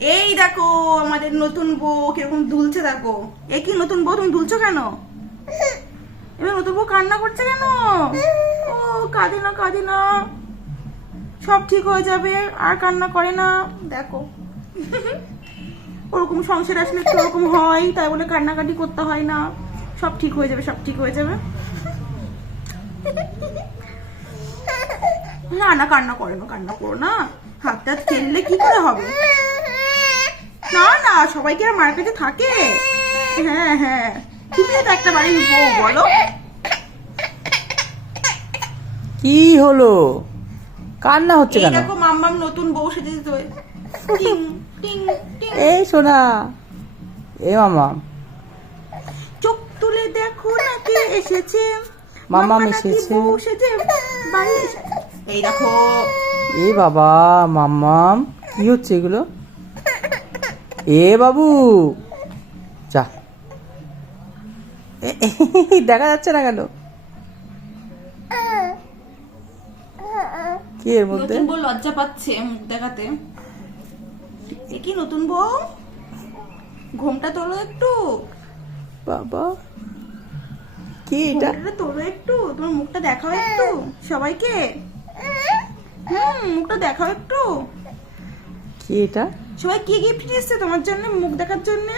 এই দেখো আমাদের নতুন বউ কিরকম দুলছে দেখো। এ কি নতুন বউ, তুমি দুলছো কেন? এবার নতুন বউ কান্না করছে কেন? ও কাঁদে না কাঁদে না, সব ঠিক হয়ে যাবে, আর কান্না করে না। দেখো ওরকম সংসার আসলে একটু ওরকম হয়, তাই বলে কান্নাকাটি করতে হয় না। সব ঠিক হয়ে যাবে, সব ঠিক হয়ে যাবে। না না কান্না করে না, কান্না করো না, হাত টাত ফেললে কি করে হবে? না না সবাইকে আর মার কাছে থাকে। হ্যাঁ হ্যাঁ, তুমি তো একটা বাড়ির বউ, বলো। কি হলো, কান্না হচ্ছে এই কেন? দেখো মাম্মাম নতুন বউ সেজেছে তো। টিং টিং টিং। এই সোনা, এ মামা, চোখ তুলে দেখো না কে এসেছে। মাম্মাম মাম্মা নাকি এসেছে। বউ সেজে বাড়ি এসেছে। এই দেখো। এ বাবা মাম্মাম, কি হচ্ছে এগুলো? এ বাবু যা, দেখা যাচ্ছে না কেন? কি এর মধ্যে? নতুন বউ লজ্জা পাচ্ছে মুখ দেখাতে। এ কি নতুন বউ, ঘোমটা তোলো একটু, বাবা কি এটা? ঘোমটাটা তোলো একটু, তোমার মুখটা দেখাও একটু সবাইকে। মুখটা দেখাও একটু। কি এটা? সবাই কি গিফট নিয়ে এসছে তোমার জন্য মুখ দেখার জন্য?